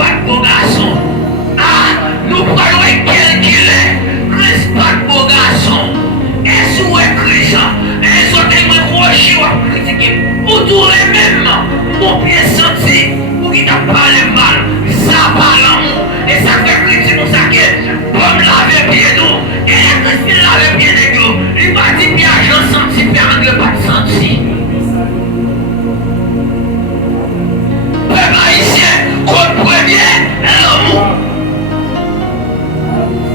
pas de beau garçon. Ah, nous prenons quel qu'il est. Chris pas de beau garçon. Est-ce que Chris, est-ce que tu es croché ou critiqué? Pour tout les mêmes, mon pied senti, pour qui t'a parlé mal, ça parle l'amour, et ça fait critiquer mon saquet, comme laver pied d'eau, et Christine laver pied d'eau, il va dire que j'en senti, père ne pas senti. Peuple haïtien, comprenez bien l'amour.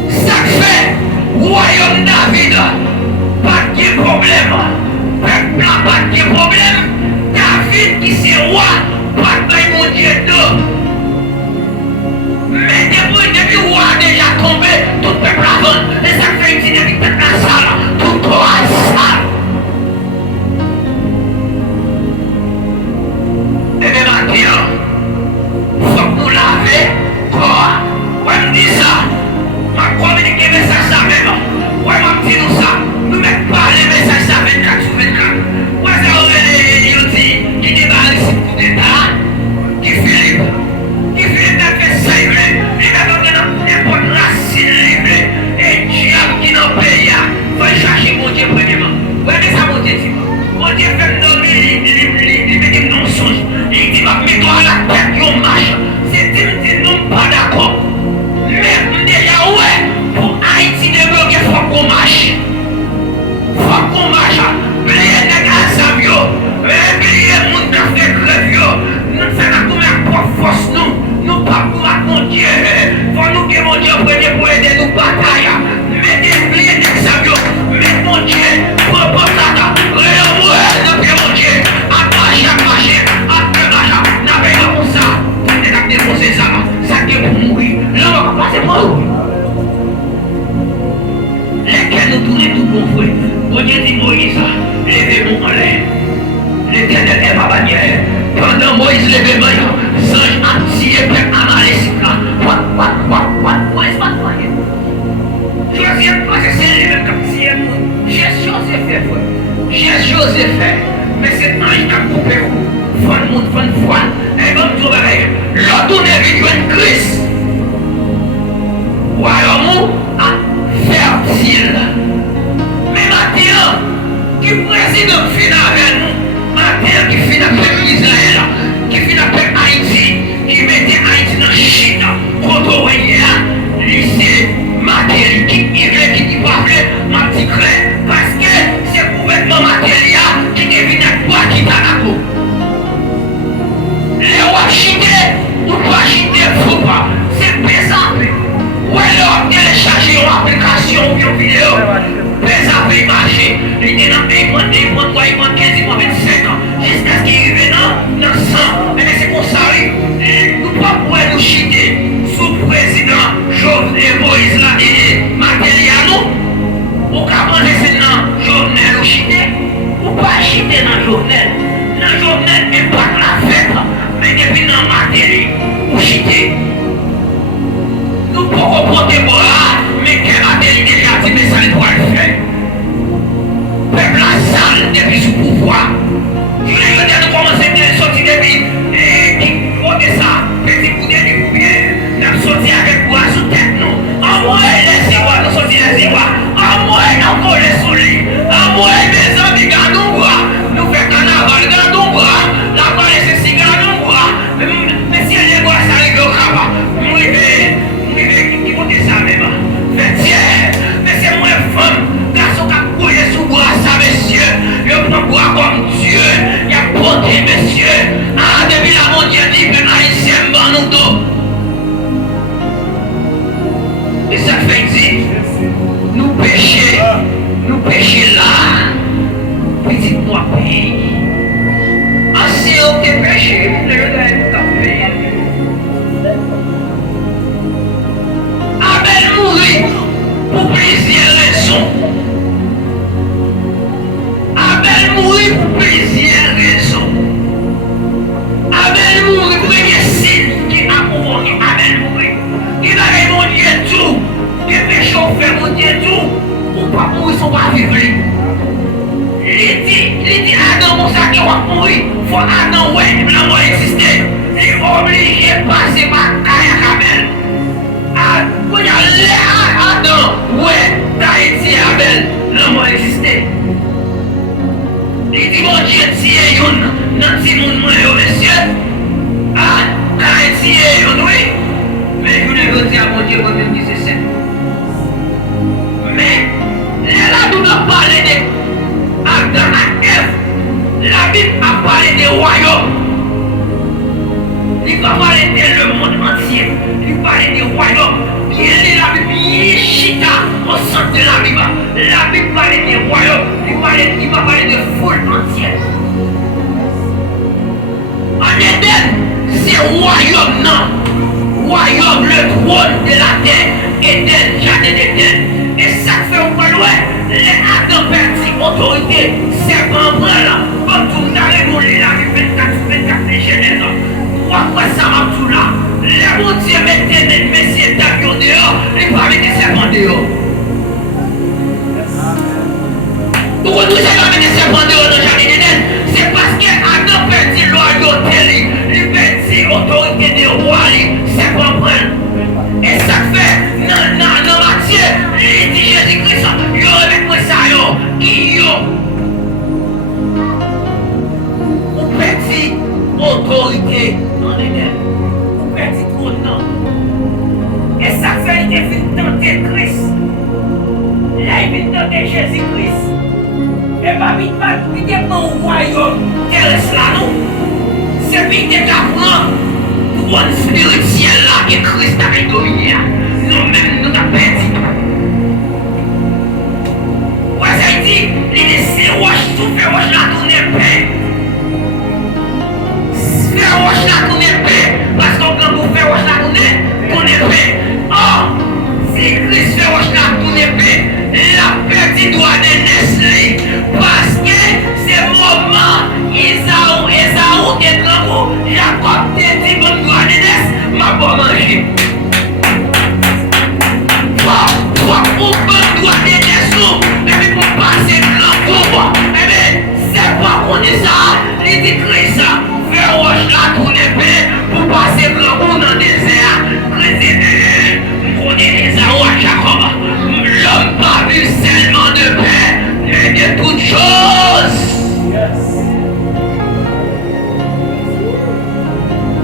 Ça fait, royaume David, pas de problème. Peuple là, pas de problème. David qui c'est roi, pas de mon Dieu d'eau. Mais depuis roi déjà tombé, tout le peuple avant. Et ça fait une petite depuis peuple la salle, tout le roi sale. Et bien maintenant, faut que nous laver corps. Ouais, me dit ça. Ma communiquer message ça même. Ouais, m'a dit nous ça. Nous mettons pas les messages ça 24 sur 24. Ouais, ça aurait dit qui débarque ici coup d'état. Qui Philippe n'a fait ça, il va dans n'importe racine libre. Et diable qui n'a payé, va chercher mon Dieu premièrement. Ouais, mais ça mon Dieu dit. Mon Dieu fait dormir, il met des mensonges. Il dit, mets-toi à la tête, on marche. C'est dit, non, pas d'accord. Mais déjà, ouais, pour Haïti débloquer, il faut qu'on marche. Faut qu'on marche. Plier les gars, plier le monde dans fait grève. Nous faisons comme un prof force, nous pas pour mon Dieu. Faut nous que mon Dieu prenne pour aider nous bataille. Mettez plier les gars, mettez mon Dieu, pour ça. Depuis mon Dieu, marcher, n'a pas comme ça. On est à déposer ça qui est pour mourir. Là, on va passer mort. Lesquels nous tournent tout pour vous. Bon Dieu dit Moïse, levez-moi en l'air. L'Éternel est ma bannière. Pendant Moïse levait ma main, Sange a tiré peuple amalécique là. Moïse pas de moyen. Josué, c'est lui-même qui tire. J'ai José fait, frère. J'ai José fait. Mais c'est ange qui a coupé. Faut le monde, faut le voir. Et bon, tout va bien. L'autre on est venu en Christ. Royaume a fertile. Mais maintenant, qui président final avec nous, maintenant qui finit avec Israël, qui finit avec Haïti, qui mettait Haïti dans le chute, contre lycée, Matéli, qui veut, qui dit pas vrai, ma petite crée, parce que c'est le gouvernement Matéli qui devine avec toi qui t'a la peau. Les rois chutés, ou pas chutés, faut pas, c'est pesant. Ou alors télécharger une application ou une vidéo. Pesant peut marcher. Il était dans il prend 3, il prend 15, il prend 25 ans. Jusqu'à ce qu'il arrive dans 100. Mais c'est pour ça, nous ne pouvons pas nous chuter sous le président Jovenel Moïse là et Matériano. Ou qu'à manger c'est dans Jovenel ou chuter. Ou pas chuter dans Jovenel. Dans Jovenel, mais pas de la fête. Mais depuis dans Matériel, ou chuter. Nous pouvons porter bois, mais quel Matériel déjà dit, mais ça ne doit le faire. Peuple la salle depuis sous pouvoir. Je voulais dire de commencer à sortir depuis qui compte ça, petit coup de du combien, nous sorti avec bois sous tête nous. En moi les ivoires, nous sortis les ivoires. En moi nous collons sous lui. En moi mes amis gardons bois. Nous faisons carnaval gardons bois. La balle c'est si gardons bois. Mais si les bois ça arrive au cabas, nous qui compte ça même. Fait tiens, mais c'est moi femme. Garçon qui a couillé sous bois ça messieurs. Je prends bois comme Dieu. Il y a porté messieurs. Ah depuis la mondiale dit que haïtien ban nous dos. Et ça fait dire, nous péchons là, petit moi pays. Ainsi on peut pécher, le gars est tout à fait. Abel mourit pour plusieurs raisons. Abel mourit pour plusieurs raisons. Abel mourit pour un signe qui a provoqué Abel mourit. Il a mon Dieu tout. Il péché au fait mon Dieu tout. Pour pas mourir sans pas vivre. Il dit Adam, mon sac qui va mourir. Faut Adam, ouais, il va exister. Et est obligé de passer par Abel. Quand il y a Adam, ouais, Tahiti Abel, l'amour existait. Il dit, mon Dieu, si il y a un petit monde, monsieur, Tahiti, oui, mais je ne veux dire à mon Dieu, moi-même, qui c'est ça. Mais, là, nous avons parlé d'Adam et Ève. La Bible a parlé des royaumes. Il va parler de le monde entier. Il parle des royaumes. Il est la Bible, il est chita au centre de la Bible. La Bible parle des royaumes. Il va parler de foule entière. En Éden, c'est royaume, non. Royaume, le trône de la terre. Éden, jardin d'Éden. Et ça fait au point loin. Les Adam perdit autorité. C'est pas vrai là. Comme tout le monde a la Bible 24 de Genèse. Pourquoi ça va tout là? Les mon Dieu mettaient des messieurs d'avion dehors, les pas avec des serpents dehors. Pourquoi nous avons avec des serpents dehors dans le jardin d'Éden? C'est parce qu'Adam perdit loyauté, il perdit autorité des rois, c'est comprendre. Et ça fait, non, Matthieu, il dit Jésus-Christ, il y aurait avec moi ça, qui ou perdit autorité dans l'Éden. Ou perdit trop de nom. Et ça fait qu'il vient tenter Christ. Là, il vient tenter Jésus-Christ. Et pas vite, pas mon royaume terrestre là, non. C'est vite qu'apprendre pour un spirituel là que Christ a dominé. Nous-mêmes, nous avons perdu. Ouais, ça dit, il dit, si roche tout fait, roche là, tourner paix. Faire roche la tourner paix, parce qu'on peut vous faire roche la tourner paix. Oh, si Christ fait roche la tourner paix, la petite doit de Nestlé, parce que c'est le moment, Esaou, est grand coup, Jacob te dit, bon doigt de Nestlé, m'a pas mangé. Wow, pour bon doigt de Nestlé, et puis pour passer grand coup, et bien, c'est pas qu'on dit ça, il dit Christ, faire roche la tourner paix pour passer grand coup dans le désert. Président, on est les Aou à Jacob. L'homme pas vu seulement de paix, mais de toutes choses.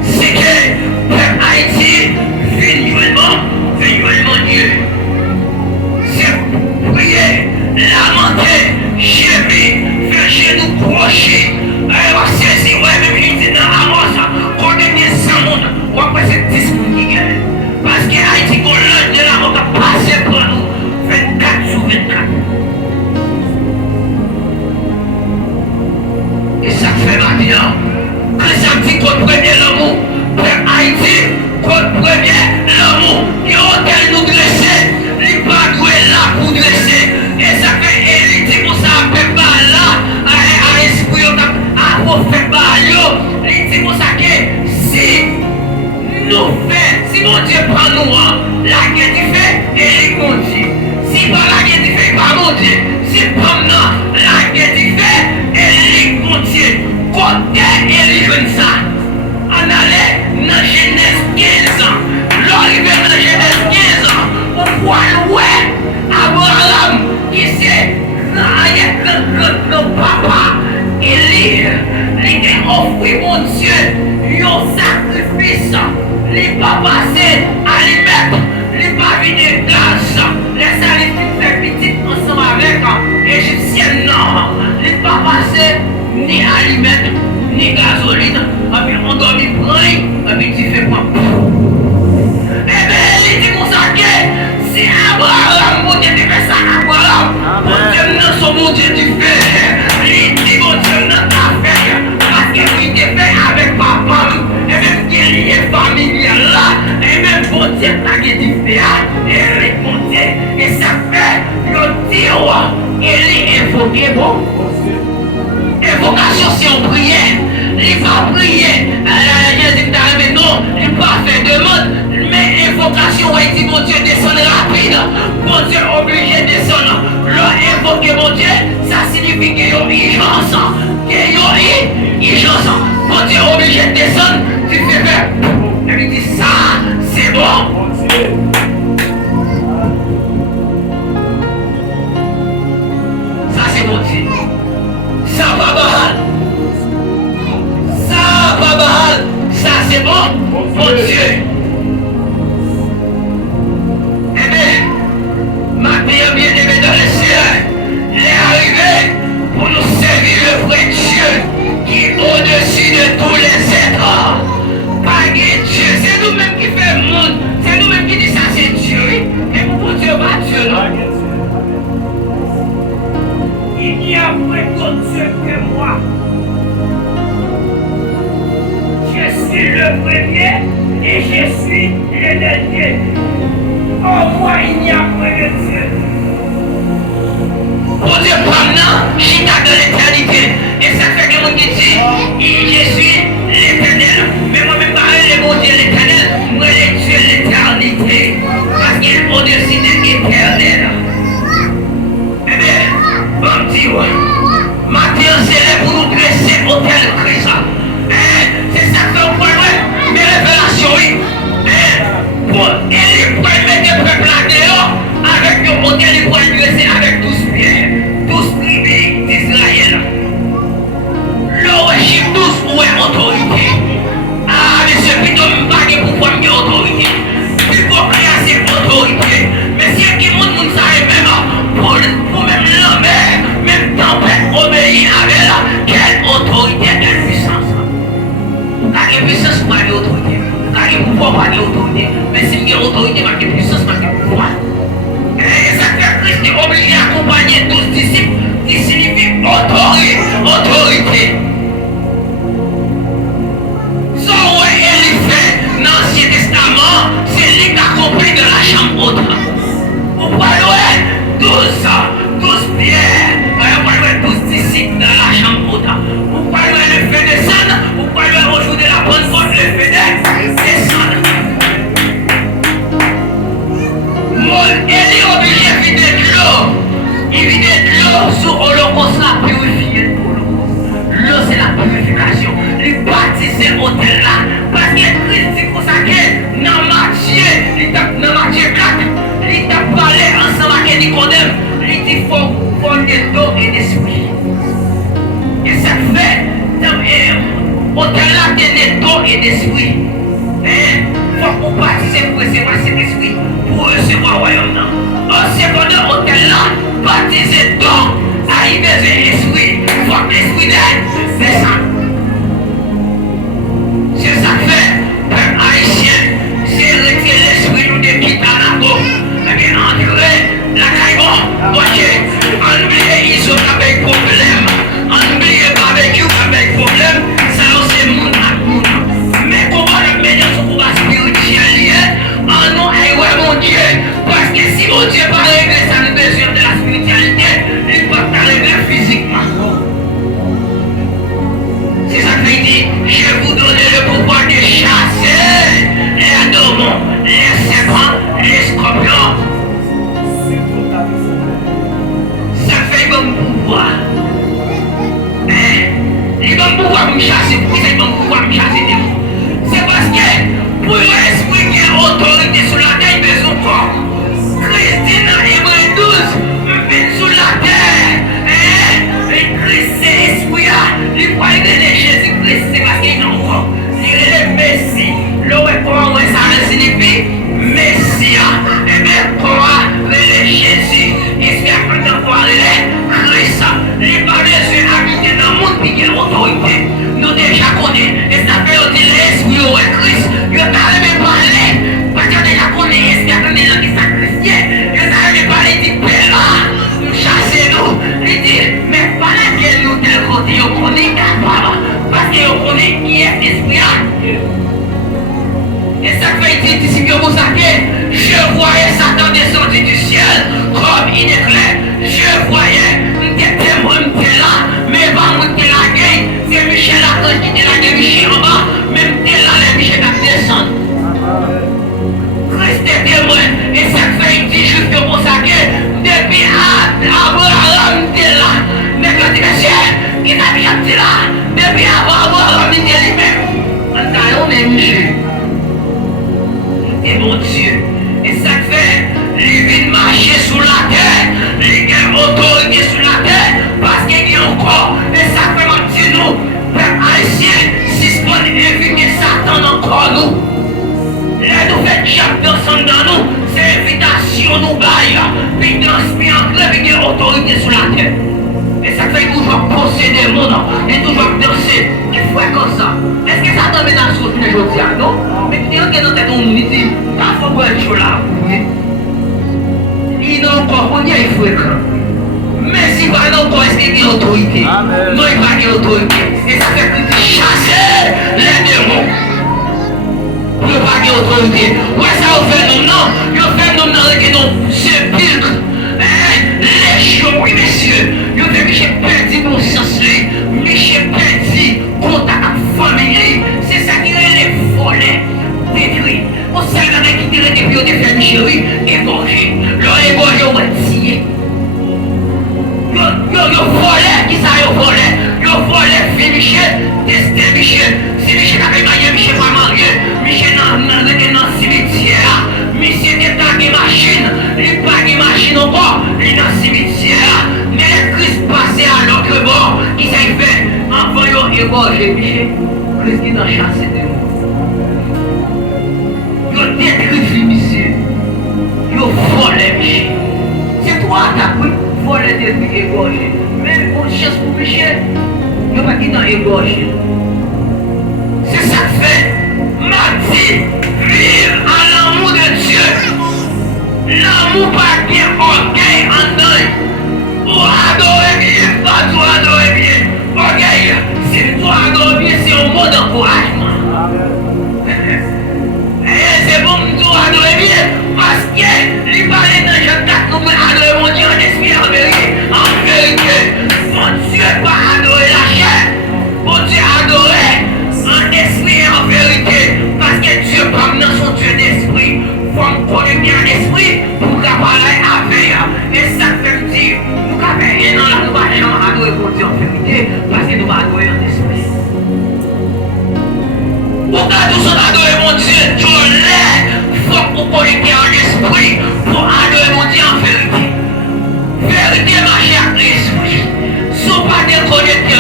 C'est que peuple Haïti visuellement Dieu. C'est prier, lamenter, gémir, faire chez nous crocher. C'est ouais, même il dit dans la mort, qu'on est 100 monde, on va passer 10 personnes qui gagnent. Parce que Haïti, qu'on l'a de la mort, passer pour nous 24 sur 24. Et ça fait maintenant que ça dit qu'on premier l'amour. Pour Haïti, qu'on premier l'amour. Et auquel nous dresser, les pas doués là pour dresser. Et ça fait hériter pour ça, peut pas là, à esprit, pour faire baillot, il dit pour ça que si nous faisons, si mon Dieu prend nous, la guerre du fait, et il continue. Si pas la guerre du fait, pas mon Dieu. Si pas la guerre du fait, et il continue. Côté, et il jeune ça. On allait dans Genèse 15 ans. L'arrivée dans Genèse 15 ans, on voit ouais, Abraham, qui c'est le papa, Élie. Il a offert mon Dieu un sacrifice. Il n'a pas passé à lui mettre, il n'a pas vu de gaz. Les salifs fait petit ensemble avec l'Égyptienne, non. Il n'a pas passé ni à lui mettre, ni gasoline. Et puis on doit lui prendre, et puis tu fais quoi? Eh bien, il dit comme ça que si Abraham, mon Dieu, tu fais ça, Abraham, mon Dieu, non, son mon Dieu, tu fais. Il dit mon Dieu, non, t'as fait. Parce qu'il te fait avec papa, et même qu'il est familial là, et même mon Dieu, t'as dit tu fais, et mon Dieu, et ça fait le dire, il est invoqué, bon. Invocation, c'est en prière. Il va prier. Jésus t'a dit non, il va faire demande. Mais invocation, il dit mon Dieu, descend rapide. Mon Dieu, obligé de descendre. Invoquer mon Dieu, ça signifie qu'il y a une urgence. Qu'il y a une urgence. Mon Dieu, obligé de descendre. Tu fais faire Mon Dieu. Eh bien, ma bien-aimée dans le ciel, il est arrivé pour nous servir le vrai Dieu qui est au-dessus de tous les êtres. Pas de Dieu, c'est nous-mêmes qui fait le monde, c'est nous-mêmes qui disons ça c'est Dieu. Et pour Dieu, pas Dieu, non. Il n'y a pas d'autre Dieu que moi. Je suis le premier et je suis le dernier. En moi, il n'y a pas de Dieu. Pour Dieu, maintenant, je suis dans l'éternité. Et ça fait que mon qui dit, je suis l'éternel. Mais moi-même, le mon Dieu l'éternel, moi, je suis l'éternité. Parce qu'il est au-dessus de l'éternel. Eh bien, bon Dieu, maintenant, c'est là pour nous dresser au tel Christ. C'est ça que vous voyez, mes révélations, oui. Pour qu'il pourrait mettre le peuple là dehors, avec le modèle, il pourrait dresser avec tous bien, tous tribus d'Israël. L'origine tous où est autorité. Ah, monsieur, plutôt même pas de pouvoir de autorité. Il faut créer cette autorité. Mais si il y a monde qui savent même, pour même l'homme, même tempête, obéir avec là, quelle autorité, quelle puissance. Car la puissance pour avoir autorité. Car le pouvoir pour avoir autorité. Mais si il y a autorité, il y a puissance, il y a pouvoir. Et ça fait Christ est obligé d'accompagner 12 disciples qui signifie autorité. So, ouais, il fait dans l'Ancien Testament, c'est lui qui a compris de la chambre haute. Vous voyez 12 pierres, vous voyez 12 disciples dans la chambre haute. Vous voyez le fait descendre, vous voyez au jour de la Pentecôte, le fait descendre. Il est obligé de vider de l'eau. Il vide de l'eau sur l'Holocauste, la purifier pour l'Holocauste. L'eau, c'est la purification. Il baptise l'hôtel là. Parce que Christ dit pour ça que dans Matthieu 4, il t'a parlé ensemble avec Nicodème. Il dit qu'il faut de d'eau et d'esprit. Et ça fait, l'hôtel là, t'es d'eau et d'esprit. Il faut qu'on baptise pour recevoir cet esprit, pour recevoir le royaume. Au second hôtel là, baptiser d'eau, arriver vers l'esprit. Il faut que l'esprit descende. C'est ça que fait, peuple haïtien, c'est retirer l'esprit nous de quitter la go. Et entrer la caillon, ok, on oublie ils ont avec problème, on oublie barbecue avec problème, ça c'est monde à monde. Mais comment le mener sur le combat spirituel, en nous, mon Dieu, parce que si mon Dieu va régler ça, nous besoin de la spiritualité, il peut pas régler physiquement. C'est ça qu'il dit, je vous donne le pouvoir de chasser les démons, les serpents, les scorpions. Ça fait bon pouvoir. Il va pouvoir me chasser, pourquoi il va pouvoir me chasser des démons? C'est parce que pour l'esprit qui a autorité sur la terre, il besoin de corps. Christ dans Hébreu 12, vit sur la terre. Et Christ c'est esprit. Il faut aider Jésus-Christ, c'est parce qu'il est encore. Il est le Messie. Le corps, ça signifie Messie. Et bien, quoi, le Jésus. Et ce qu'il y a plus de quoi, le Christ. Il n'est pas besoin d'habiter dans le monde qui a l'autorité. Nous déjà connaissons. Et ça fait aussi l'esprit ou Christ. Il n'a même parlé. Parce que déjà connaissons. Est-ce qu'il y a des gens qui sont chrétiens? Il n'a même parlé du Père. Nous chassez-nous. Il dit, mais pas laquelle nous tel côté, on connaît capable. Parce qu'on connaît qui est esprit. Et ça fait dire ici que vous savez, je voyais Satan descendre du ciel comme une éclair. Je voyais des témoins qui étaient là, mais pas moi qui la gagne. C'est Michel Archange qui était là, Michel en bas, même qui est là, les Michel qui descendent. Christ est témoin. Et ça fait dire juste pour ça que depuis Abraham était là. Mais quand il monsieur, qui n'a bien été là, depuis Abraham était lui-même. On est Michel. Et mon Dieu, et ça fait, il vient marcher sur la terre, il a autorité sur la terre, parce qu'il y a encore, et ça fait mon Dieu, nous, peuple haïtien, si ce qu'on évite Satan encore nous, ouais comme ça. Est-ce que ça t'emmène à ce que je dis à non? Mais tu es en train de ton unité, t'as fait quoi de là? Il n'a encore rien, il faut écran. Mais si pas encore, est-ce qu'il y a une autorité? Non, il n'y a pas d'autorité. Et ça fait que tu chasses les démons. Il n'y a pas d'autorité. Ouais, ça fait nous, non? Il fait nous dans le sépulcre. Légion, oui, messieurs. Il fait Michel perdu mon sens, Michel perdu contact avec la famille. C'est ça qui est les volets. Détruit. On sait qui tire depuis au défi Michel, égorgé. Leur égorgé, on va tirer. Yo volé, qui ça yo volé? Yo volé, fille Michel, testé Michel. Si Michel avait marié, Michel pas marié. Michel dans le cimetière. Michel qui est dans la machine. Il pas de machine encore. Il est dans le cimetière. Mais le Christ passé à l'autre bord. Qui ça fait? Avant yo égorgé Michel. Christ qui dans chassé de nous. Yo détruit Michel. Yo volé Michel. C'est toi qui as pris. Voler détruit égorgé. Même pour chance pour Michel, il n'y a pas qui dans égorgé. C'est ça que fait. Mardi, vivre à l'amour de Dieu. L'amour pas bien orgueil en deuil. Pour adorer bien, pas toi adorer bien. Orgueil, si toi adorer bien, c'est un mot d'encouragement. Et c'est bon de toi adorer bien, parce que il parlait dans Jean 4, nous adorer mon Dieu en esprit en vérité. En vérité, mon Dieu pas adorer la chair, mon Dieu adorer en esprit et en vérité, parce que Dieu comme dans son Dieu d'esprit, faut me connaître bien l'esprit pour parler avec. Et ça fait dire, nous ne rien dans la nous ne jamais adorer mon Dieu en vérité, parce que nous va adorer en esprit. Pourquoi nous sommes adorer mon Dieu, tu l'es, faut qu'on connecter en esprit pour adorer mon Dieu en vérité. Vérité marcher à Christ. Si on pas déconnecté,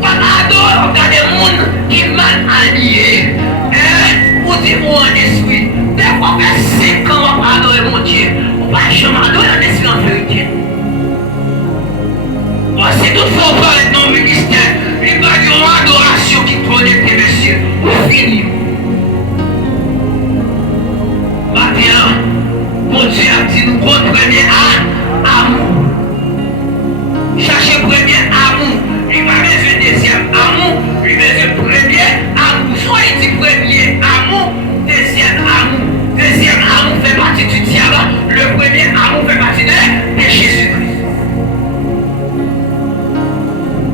on adore des gens qui sont mal alliés. Pour dire en esprit. Des fois, c'est quand on va adorer mon Dieu. On va jamais adorer en esprit en vérité. Si toutefois on parle de nos ministères, il va y avoir une adoration qui connecte, messieurs. On finit. Maintenant, mon Dieu a dit nous contre premier amour. Cherchez premier amour. Il va besoin deuxième amour. Il besoin premier amour. Soit il dit premier amour, deuxième amour. Deuxième amour fait partie du diable. Le premier amour fait partie de Jésus-Christ.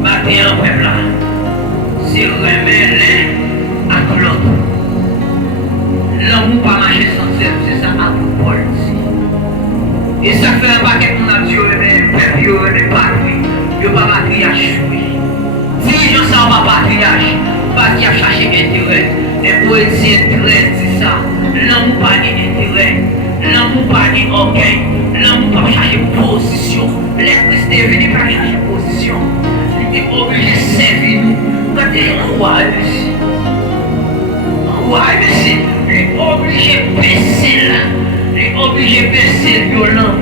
Maintenant, peuple là, c'est remettre l'un à l'autre. L'amour pas marcher sans cesse, c'est ça à Paul dit. Et ça fait un paquet qu'on a dit, peuple, il n'est pas pris. Il n'y a pas matriage. Dirigeant ça, on va patriage. Parce qu'il a cherché intérêt. Et pour être intérêt, c'est ça. L'amour pas d'intérêt. L'amour pas d'orgueil. L'amour pas chercher position. Les Christ est venu pas chercher position. Il est obligé de servir nous. Quand il est un roi, monsieur. Un roi, monsieur. Il est obligé de baisser là. Il est obligé de baisser violent.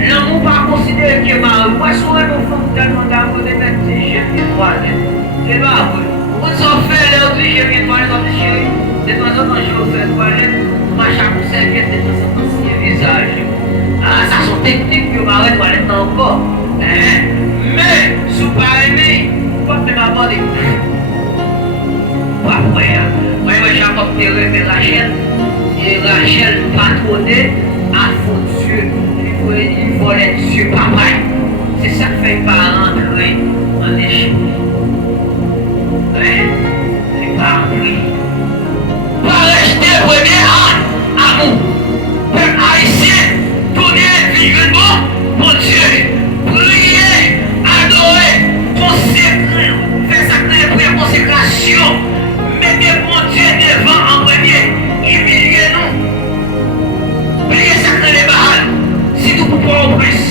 L'amour pas considéré qu'il est mal. Moi, je suis un enfant tellement d'amour de mettre des jeunes étoiles. C'est pas vrai. Quand on fait l'heure du jeu étoile, on dit chérie, de temps en temps, je fais toilette, moi, chaque serviette, de temps en temps, c'est un visage. Ah, ça sont techniques que ma toilette encore. Mais, si vous ne pas aimé, vous ne pouvez pas aborder. Pas vrai. Moi, Jacob te remet Rachel, et Rachel patronnait à fond Dieu. Il volait Dieu, papa. C'est ça que fait pas rentrer en échec. Les parents prient. Pas rester premier amour. Peuple haïtien, tourner vivement pour Dieu. Prier, adorer, consécrer, faire sacrer les prières, consécration. Mettez mon Dieu devant en premier. Humiliez-nous. Priez sacrer les balles. Si tout pour Port-au-Prince.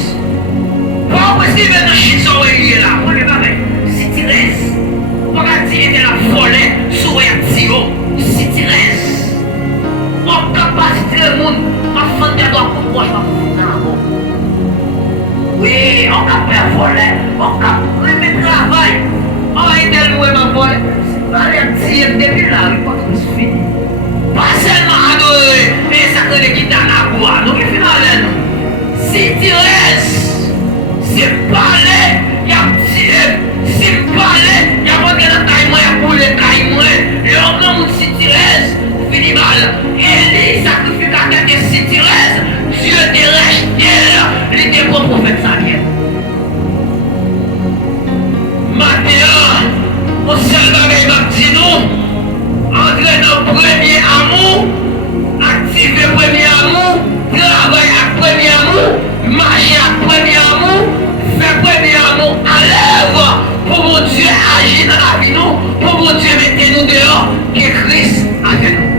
Port-au-Prince qui vient dans Chine, sont reliés là. On est pareil. C'est tiré. Christ avec nous.